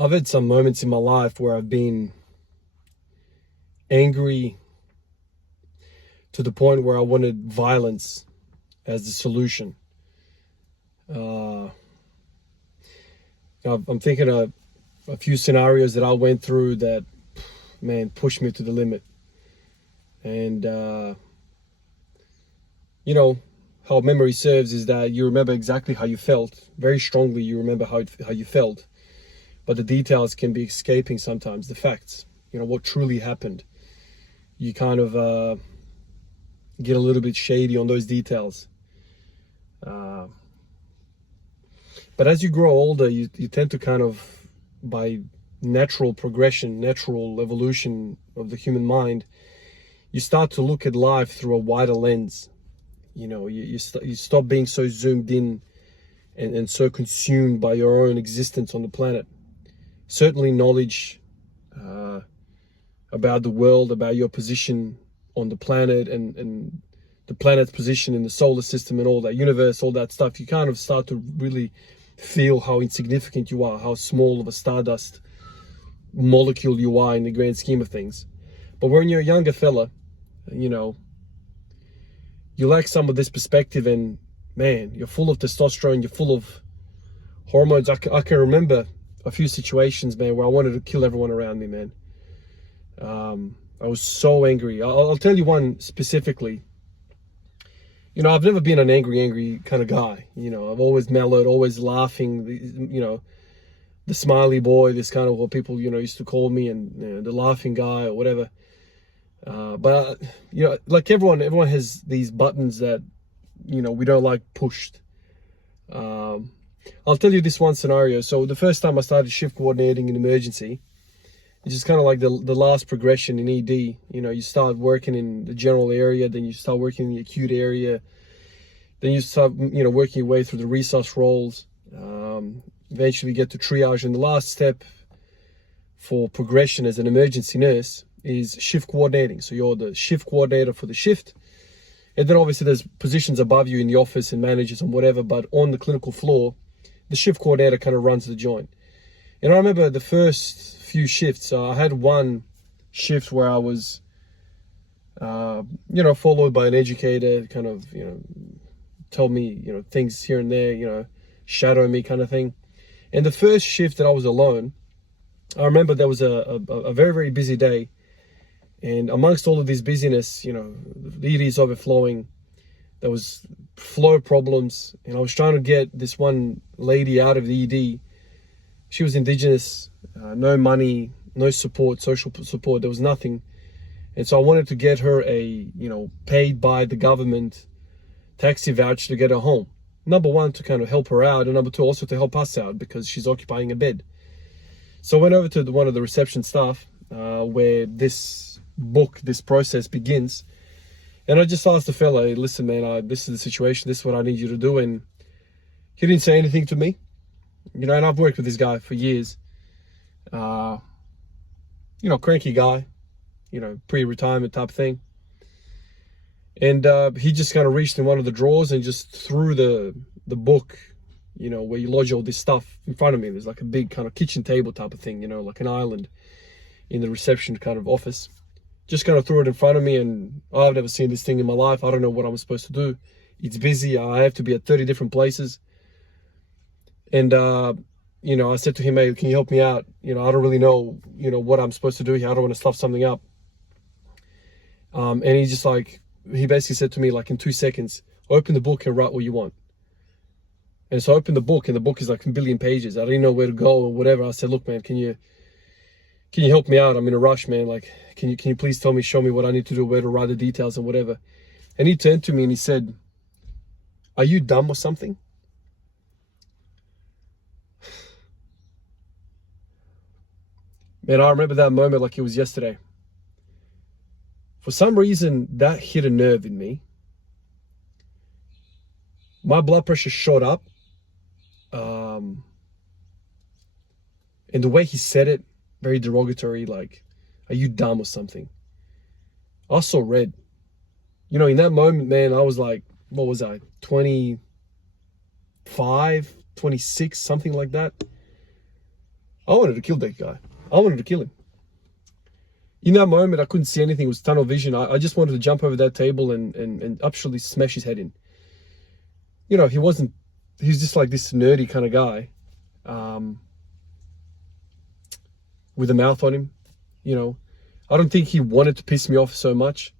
I've had some moments in my life where I've been angry to the point where I wanted violence as the solution. I'm thinking of a few scenarios that I went through that, man, pushed me to the limit. And, how memory serves is that you remember exactly how you felt. Very strongly, you remember how you felt. But the details can be escaping sometimes, the facts, what truly happened. You kind of get a little bit shady on those details. But as you grow older, you tend to kind of, by natural progression, natural evolution of the human mind, you start to look at life through a wider lens. You stop being so zoomed in and so consumed by your own existence on the planet. Certainly knowledge about the world, about your position on the planet and the planet's position in the solar system and all that universe, all that stuff, you kind of start to really feel how insignificant you are, how small of a stardust molecule you are in the grand scheme of things. But when you're a younger fella, you lack some of this perspective, and man, you're full of testosterone, you're full of hormones. I can remember a few situations, man, where I wanted to kill everyone around me, man. I was so angry. I'll tell you one specifically. I've never been an angry kind of guy. I've always mellowed, always laughing, the smiley boy, this kind of what people, used to call me, and the laughing guy or whatever. But like everyone has these buttons that, we don't like pushed. I'll tell you this one scenario. So the first time I started shift coordinating in emergency, it's just kind of like the last progression in ED. You start working in the general area, then you start working in the acute area, then you start, working your way through the resource roles. Eventually get to triage, and the last step for progression as an emergency nurse is shift coordinating. So you're the shift coordinator for the shift. And then obviously there's positions above you in the office and managers and whatever, but on the clinical floor, the shift coordinator kind of runs the joint. And I remember the first few shifts, I had one shift where I was, followed by an educator, kind of, told me, things here and there, shadowing me kind of thing. And the first shift that I was alone, I remember there was a very, very busy day. And amongst all of this busyness, the ED is overflowing. There was flow problems, and I was trying to get this one lady out of the ED. She was Indigenous, no money, no support, social support. There was nothing. And so I wanted to get her a, paid by the government taxi voucher to get her home. Number one, to kind of help her out, and number two, also to help us out because she's occupying a bed. So I went over to one of the reception staff where this process begins. And I just asked the fella, hey, listen, man, this is the situation. This is what I need you to do. And he didn't say anything to me. And I've worked with this guy for years. Cranky guy, pre-retirement type thing. And he just kind of reached in one of the drawers and just threw the book, where you lodge all this stuff in front of me. There's like a big kind of kitchen table type of thing, like an island in the reception kind of office. Just kind of threw it in front of me, and I've never seen this thing in my life. I don't know what I'm supposed to do. It's busy. I have to be at 30 different places. And, I said to him, hey, can you help me out? I don't really know, what I'm supposed to do here. I don't want to stuff something up. And he basically said to me, like in 2 seconds, open the book and write what you want. And so I opened the book, and the book is like a billion pages. I didn't know where to go or whatever. I said, look, man, can you help me out? I'm in a rush, man. Like, can you please show me what I need to do, where to write the details and whatever. And he turned to me and he said, are you dumb or something? Man, I remember that moment like it was yesterday. For some reason, that hit a nerve in me. My blood pressure shot up. And the way he said it, very derogatory, like, are you dumb or something? I saw red. In that moment, man, I was like, what was I, 25, 26, something like that. I wanted to kill that guy. I wanted to kill him. In that moment, I couldn't see anything. It was tunnel vision. I just wanted to jump over that table and actually smash his head in. You know, he's just like this nerdy kind of guy. With a mouth on him, you know. I don't think he wanted to piss me off so much.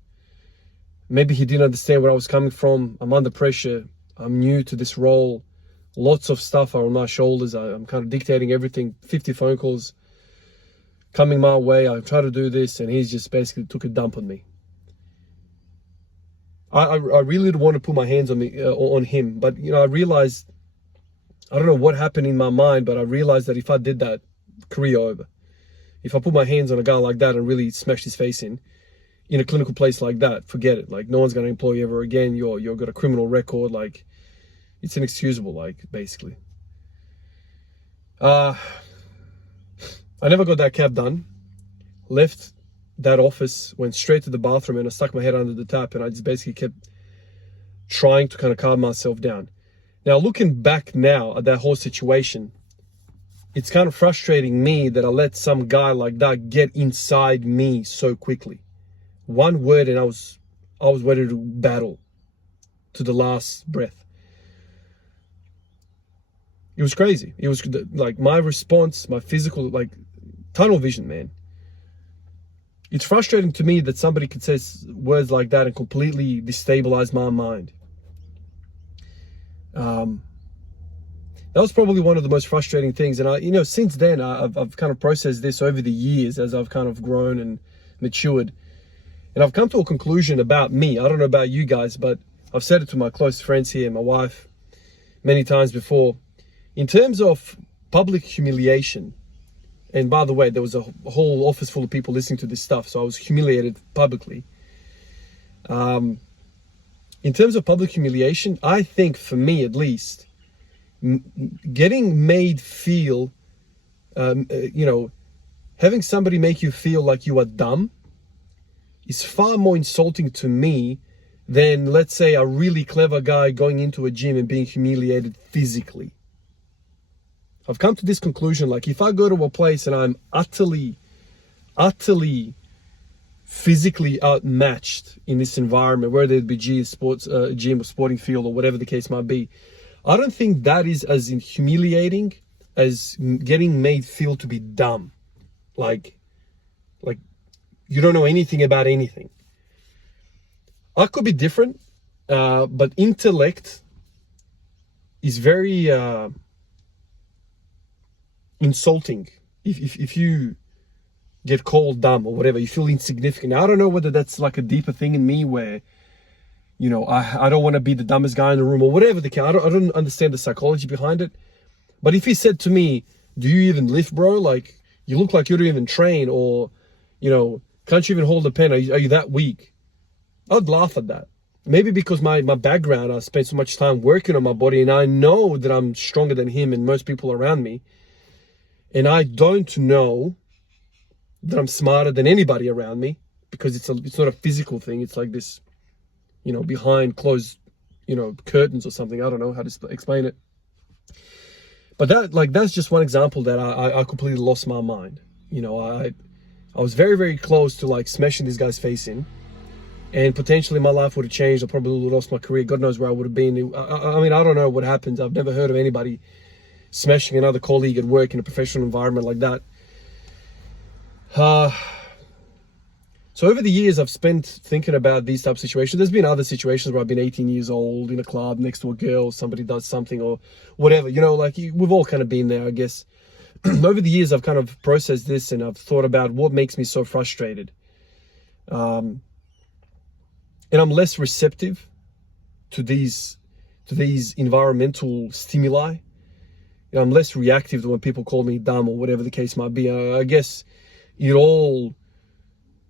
Maybe he didn't understand where I was coming from. I'm under pressure. I'm new to this role. Lots of stuff are on my shoulders. I'm kind of dictating everything. 50 phone calls coming my way. I try to do this, and he's just basically took a dump on me. I really didn't want to put my hands on him, but you know, I realized, I don't know what happened in my mind, but I realized that if I did that, career over. If I put my hands on a guy like that and really smashed his face in a clinical place like that, forget it. Like, no one's going to employ you ever again. You've got a criminal record. Like, it's inexcusable, like, basically. I never got that cab done. Left that office, went straight to the bathroom, and I stuck my head under the tap, and I just basically kept trying to kind of calm myself down. Now, looking back now at that whole situation, it's kind of frustrating me that I let some guy like that get inside me so quickly. One word and I was ready to battle to the last breath. It was crazy. It was like my response, my physical, like tunnel vision, man. It's frustrating to me that somebody could say words like that and completely destabilize my mind. That was probably one of the most frustrating things. And you know, since then, I've kind of processed this over the years as I've kind of grown and matured. And I've come to a conclusion about me. I don't know about you guys, but I've said it to my close friends here, my wife, many times before. In terms of public humiliation, and by the way, there was a whole office full of people listening to this stuff, so I was humiliated publicly. In terms of public humiliation, I think for me at least, getting made feel, you know, having somebody make you feel like you are dumb is far more insulting to me than, let's say, a really clever guy going into a gym and being humiliated physically. I've come to this conclusion, like if I go to a place and I'm utterly physically outmatched in this environment, whether it be gym or sporting field or whatever the case might be, I don't think that is as humiliating as getting made feel to be dumb. Like you don't know anything about anything. I could be different, but intellect is very insulting. If you get called dumb or whatever, you feel insignificant. Now, I don't know whether that's like a deeper thing in me where, you know, I don't want to be the dumbest guy in the room or whatever the case. I don't understand the psychology behind it. But if he said to me, do you even lift, bro? Like, you look like you don't even train, or, you know, can't you even hold a pen? Are you that weak? I'd laugh at that. Maybe because my background, I spent so much time working on my body, and I know that I'm stronger than him and most people around me. And I don't know that I'm smarter than anybody around me, because it's not a physical thing. It's like this, you know, behind closed, you know, curtains or something. I don't know how to explain it. But that's just one example that I completely lost my mind. You know, I was very, very close to like smashing this guy's face in, and potentially my life would have changed. I probably would have lost my career. God knows where I would have been. I mean, I don't know what happened. I've never heard of anybody smashing another colleague at work in a professional environment like that. So over the years, I've spent thinking about these type of situations. There's been other situations where I've been 18 years old in a club next to a girl, somebody does something or whatever, you know, like we've all kind of been there, I guess. Over the years, I've kind of processed this, and I've thought about what makes me so frustrated. And I'm less receptive to these environmental stimuli. You know, I'm less reactive to when people call me dumb or whatever the case might be. I guess it all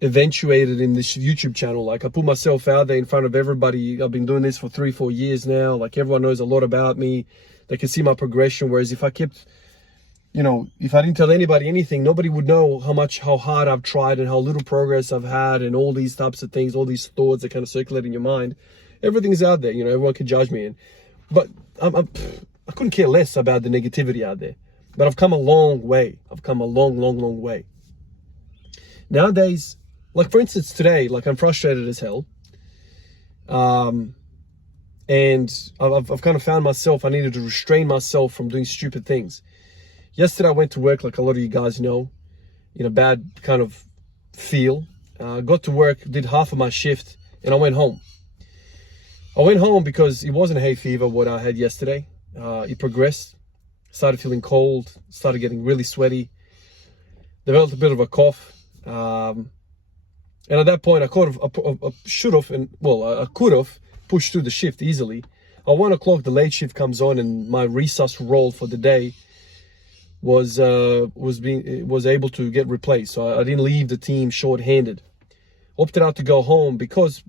eventuated in this YouTube channel. Like, I put myself out there in front of everybody. I've been doing this for 3-4 years now. Like, everyone knows a lot about me. They can see my progression. Whereas if I kept, you know, if I didn't tell anybody anything, nobody would know how hard I've tried and how little progress I've had, and all these types of things, all these thoughts that kind of circulate in your mind. Everything's out there, you know, everyone can judge me. But I couldn't care less about the negativity out there. But I've come a long way. I've come a long way. Nowadays, like for instance today, like I'm frustrated as hell. And I've kind of found myself, I needed to restrain myself from doing stupid things. Yesterday I went to work, like a lot of you guys know, in a bad kind of feel. Got to work, did half of my shift, and I went home. I went home because it wasn't hay fever, what I had yesterday. It progressed, started feeling cold, started getting really sweaty, developed a bit of a cough. And at that point, I could have pushed through the shift easily. At 1 o'clock, the late shift comes on, and my resus role for the day was able to get replaced. So I didn't leave the team short-handed. Opted out to go home because,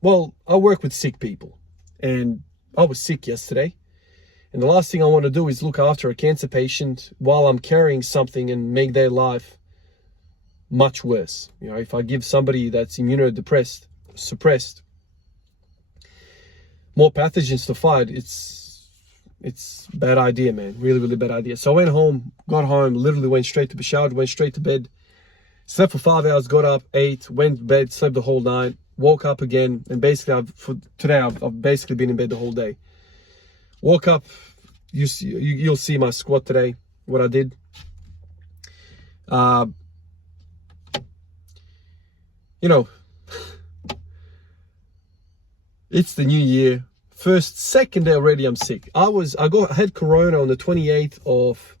well, I work with sick people, and I was sick yesterday. And the last thing I want to do is look after a cancer patient while I'm carrying something and make their life much worse. You know, if I give somebody that's suppressed, more pathogens to fight, it's a bad idea, man. Really bad idea. So I went home, got home, literally went straight to the shower, went straight to bed, slept for 5 hours, got up, ate, went to bed, slept the whole night, woke up again, and basically I've basically been in bed the whole day. Woke up, you'll see my squat today, what I did. You know, it's the new year. Second day already I'm sick. I had corona on the 28th of,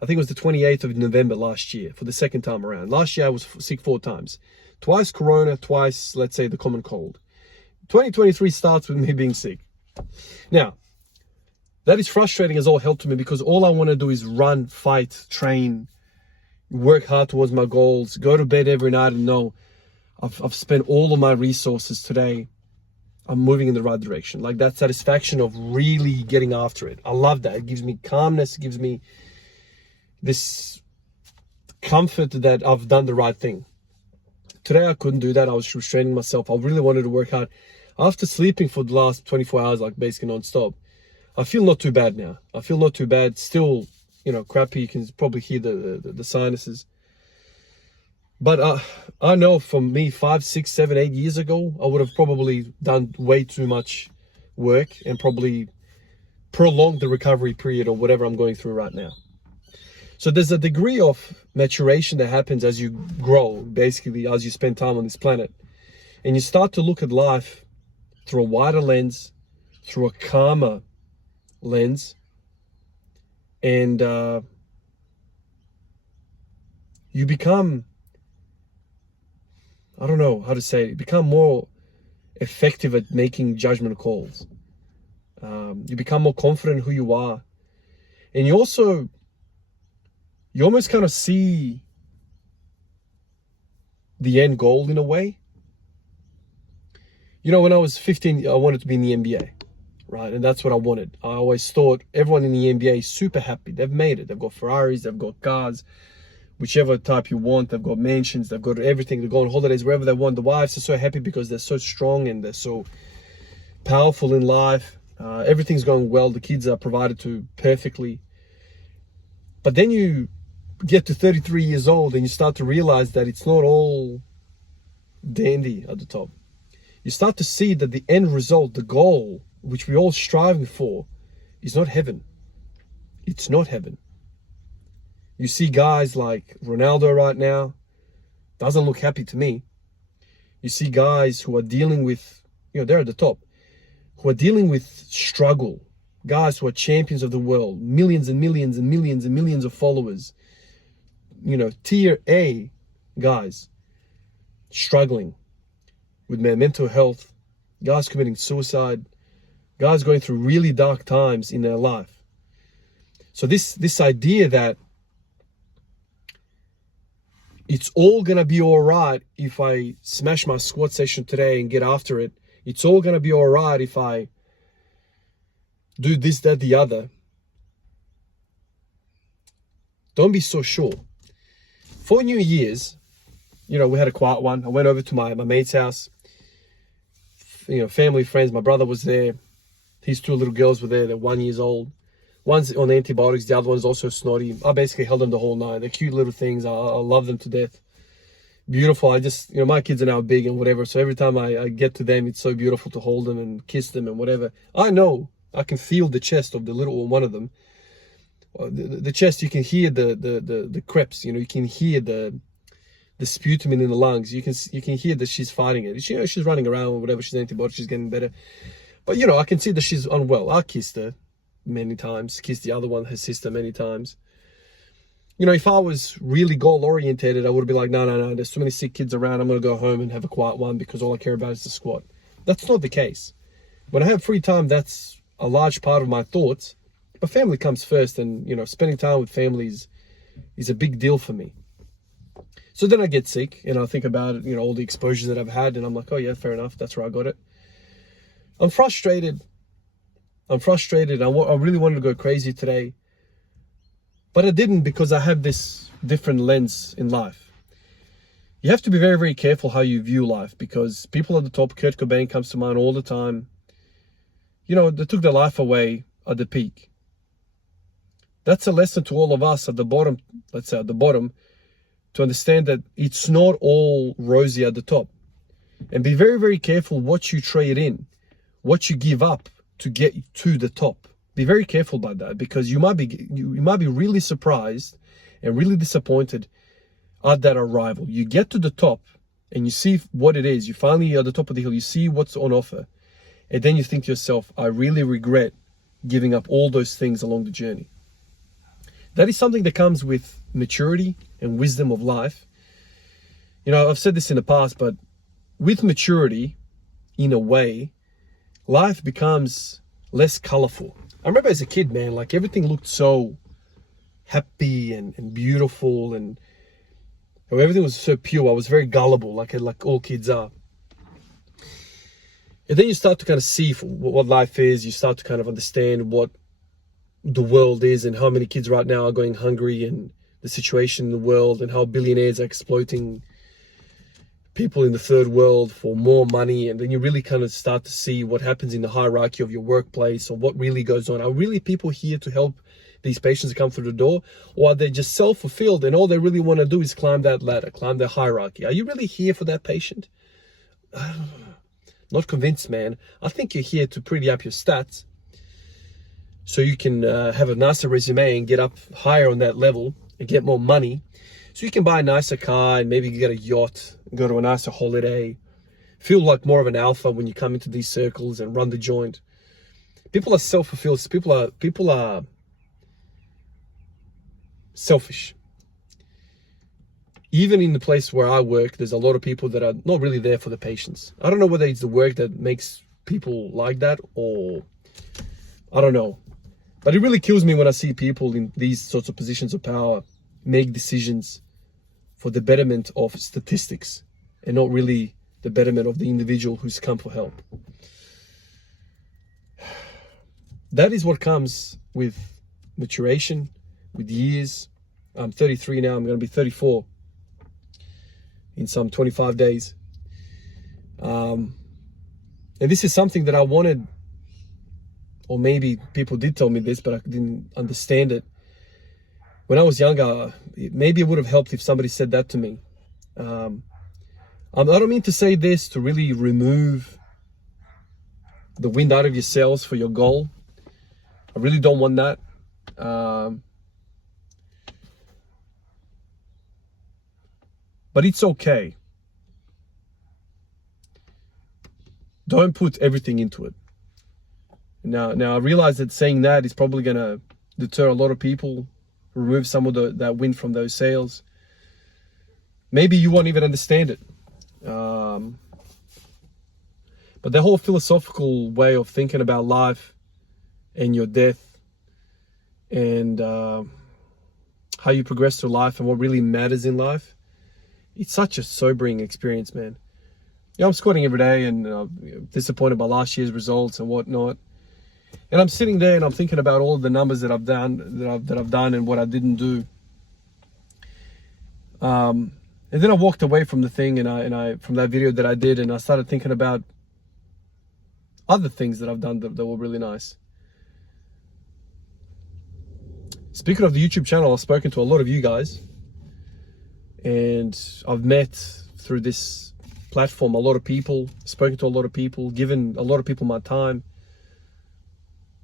I think it was the 28th of November last year for the second time around. Last year I was sick 4 times. Twice corona, twice, let's say, the common cold. 2023 starts with me being sick. Now, that is frustrating as all hell to me because all I want to do is run, fight, train, work hard towards my goals, go to bed every night and know I've spent all of my resources today. I'm moving in the right direction. Like that satisfaction of really getting after it. I love that. It gives me calmness. It gives me this comfort that I've done the right thing. Today I couldn't do that. I was restraining myself. I really wanted to work hard. After sleeping for the last 24 hours, like basically non-stop, I feel not too bad now. I feel not too bad. Still, you know, crappy. You can probably hear the sinuses. But I know for me, 5, 6, 7, 8 years ago, I would have probably done way too much work and probably prolonged the recovery period or whatever I'm going through right now. So there's a degree of maturation that happens as you grow, basically as you spend time on this planet. And you start to look at life through a wider lens, through a calmer lens. And you become, I don't know how to say it, become more effective at making judgment calls. You become more confident in who you are. And you almost kind of see the end goal in a way. You know, when I was 15, I wanted to be in the NBA, right? And that's what I wanted. I always thought everyone in the NBA is super happy. They've made it. They've got Ferraris, they've got cars, whichever type you want. They've got mansions, they've got everything. They go on holidays wherever they want. The wives are so happy because they're so strong and they're so powerful in life. Everything's going well. The kids are provided to perfectly. But then you get to 33 years old and you start to realize that it's not all dandy at the top. You start to see that the end result, the goal, which we're all striving for, is not heaven. It's not heaven. You see guys like Ronaldo right now, doesn't look happy to me. You see guys who are dealing with, you know, they're at the top, who are dealing with struggle. Guys who are champions of the world, millions and millions and millions and millions of followers. You know, tier A guys struggling with their mental health, guys committing suicide, guys going through really dark times in their life. So this idea that it's all going to be all right if I smash my squat session today and get after it. It's all going to be all right if I do this, that, the other. Don't be so sure. For New Year's, you know, we had a quiet one. I went over to my mate's house. You know, family, friends. My brother was there. His 2 little girls were there. They're 1 year old. One's on antibiotics, the other one's also snotty. I basically held them the whole night. They're cute little things. I love them to death. Beautiful. I just, you know, my kids are now big and whatever, so every time I get to them, it's so beautiful to hold them and kiss them and whatever. I know, I can feel the chest of the little one of them. The chest, you can hear the creps, you know, you can hear the sputum in the lungs. You can hear that she's fighting it. You know, she's running around, whatever, she's antibiotics, she's getting better. But, you know, I can see that she's unwell. I kissed her many times, kissed the other one, her sister, many times. You know, if I was really goal-orientated, I would be like, no, there's too many sick kids around. I'm going to go home and have a quiet one because all I care about is the squad. That's not the case. When I have free time, that's a large part of my thoughts. But family comes first, and, you know, spending time with families is a big deal for me. So then I get sick, and I think about it, you know, all the exposures that I've had, and I'm like, oh yeah, fair enough. That's where I got it. I'm frustrated. I really wanted to go crazy today, but I didn't because I have this different lens in life. You have to be very, very careful how you view life, because people at the top, Kurt Cobain comes to mind all the time. You know, they took their life away at the peak. That's a lesson to all of us at the bottom, let's say at the bottom, to understand that it's not all rosy at the top. And be very, very careful what you trade in, what you give up to get to the top. Be very careful about that, because you might be really surprised and really disappointed at that arrival. You get to the top and you see what it is. You finally at the top of the hill, you see what's on offer. And then you think to yourself, I really regret giving up all those things along the journey. That is something that comes with maturity and wisdom of life. You know, I've said this in the past, but with maturity, in a way, life becomes less colorful. I remember as a kid, man, like everything looked so happy and beautiful, and everything was so pure. I was very gullible, like all kids are. And then you start to kind of see what life is. You start to kind of understand what the world is, and how many kids right now are going hungry, and the situation in the world, and how billionaires are exploiting people in the third world for more money. And then you really kind of start to see what happens in the hierarchy of your workplace, or what really goes on. Are really people here to help these patients come through the door, or are they just self-fulfilled and all they really want to do is climb that ladder, climb the hierarchy? Are you really here for that patient? Not convinced, man. I think you're here to pretty up your stats so you can have a nicer resume and get up higher on that level and get more money, so you can buy a nicer car and maybe get a yacht, go to a nicer holiday, feel like more of an alpha when you come into these circles and run the joint. People are self-fulfilled. People are selfish. Even in the place where I work, there's a lot of people that are not really there for the patients. I don't know whether it's the work that makes people like that, or I don't know. But it really kills me when I see people in these sorts of positions of power make decisions for the betterment of statistics and not really the betterment of the individual who's come for help. That is what comes with maturation, with years. I'm 33 now. I'm going to be 34 in some 25 days. And this is something that I wanted, or maybe people did tell me this, but I didn't understand it. When I was younger, maybe it would have helped if somebody said that to me. I don't mean to say this to really remove the wind out of your sails for your goal. I really don't want that. But it's okay. Don't put everything into it. Now I realize that saying that is probably going to deter a lot of people, remove some of that wind from those sails. Maybe you won't even understand it. But the whole philosophical way of thinking about life and your death, and how you progress through life and what really matters in life, it's such a sobering experience, man. I'm squatting every day and disappointed by last year's results and whatnot. And I'm sitting there and I'm thinking about all of the numbers that I've done, and what I didn't do. And then I walked away from the thing, and I from that video that I did, and I started thinking about other things that I've done that were really nice. Speaking of the YouTube channel, I've spoken to a lot of you guys, and I've met through this platform a lot of people, spoken to a lot of people, given a lot of people my time.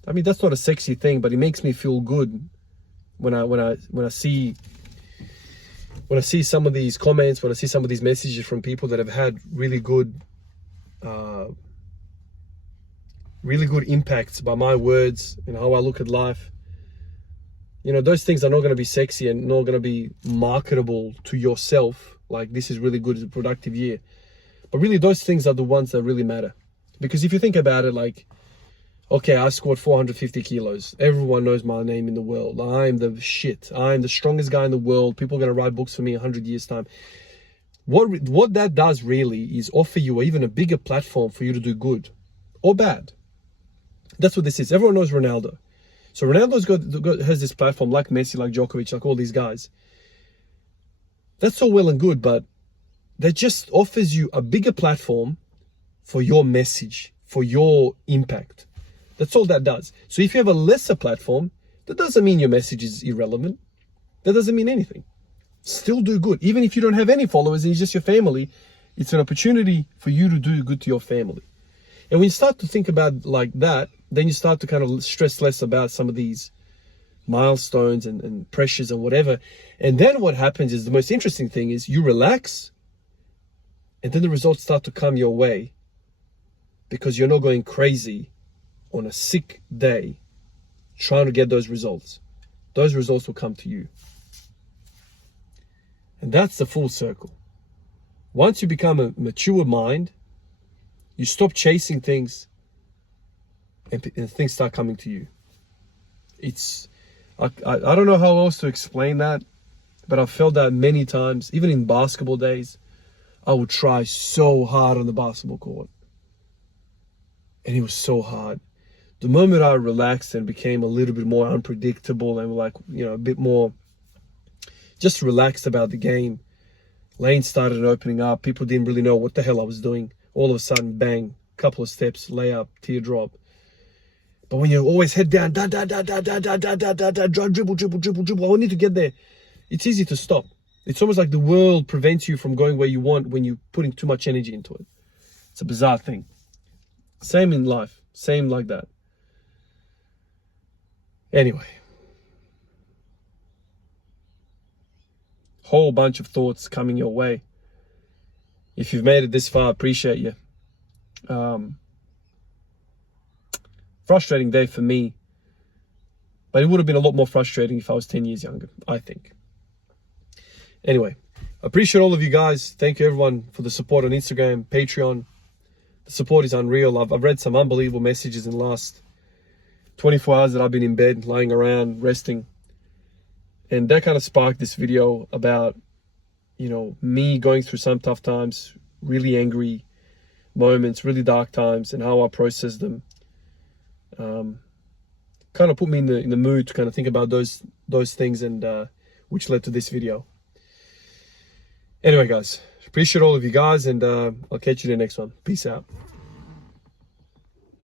I mean, that's not a sexy thing, but it makes me feel good when I see some of these comments, when I see some of these messages from people that have had really good impacts by my words and how I look at life. You know, those things are not going to be sexy and not going to be marketable to yourself. Like, this is really good, it's a productive year. But really, those things are the ones that really matter. Because if you think about it, like, okay, I squat 450 kilos. Everyone knows my name in the world. I'm the shit. I'm the strongest guy in the world. People are going to write books for me 100 years' time. What that does really is offer you even a bigger platform for you to do good or bad. That's what this is. Everyone knows Ronaldo. So Ronaldo's has this platform like Messi, like Djokovic, like all these guys. That's all well and good, but that just offers you a bigger platform for your message, for your impact. That's all that does. So if you have a lesser platform, that doesn't mean your message is irrelevant. That doesn't mean anything. Still do good. Even if you don't have any followers and it's just your family, it's an opportunity for you to do good to your family. And when you start to think about like that, then you start to kind of stress less about some of these milestones and pressures and whatever. And then what happens is, the most interesting thing is, you relax and then the results start to come your way because you're not going crazy on a sick day trying to get those results. Those results will come to you. And that's the full circle. Once you become a mature mind, you stop chasing things and things start coming to you. I don't know how else to explain that, but I've felt that many times. Even in basketball days, I would try so hard on the basketball court. And it was so hard. The moment I relaxed and became a little bit more unpredictable and like, you know, a bit more just relaxed about the game, lanes started opening up. People didn't really know what the hell I was doing. All of a sudden, bang, couple of steps, layup, teardrop. But when you always head down, dribble, I need to get there. It's easy to stop. It's almost like the world prevents you from going where you want when you're putting too much energy into it. It's a bizarre thing. Same in life. Same like that. Anyway. Whole bunch of thoughts coming your way. If you've made it this far, I appreciate you. Frustrating day for me. But it would have been a lot more frustrating if I was 10 years younger, I think. Anyway, I appreciate all of you guys. Thank you everyone for the support on Instagram, Patreon. The support is unreal. I've read some unbelievable messages in the last 24 hours that I've been in bed, lying around, resting. And that kind of sparked this video about, you know, me going through some tough times, really angry moments, really dark times, and how I process them. Kind of put me in the mood to kind of think about those things, and which led to this video. Anyway, guys, appreciate all of you guys, and I'll catch you in the next one. Peace out.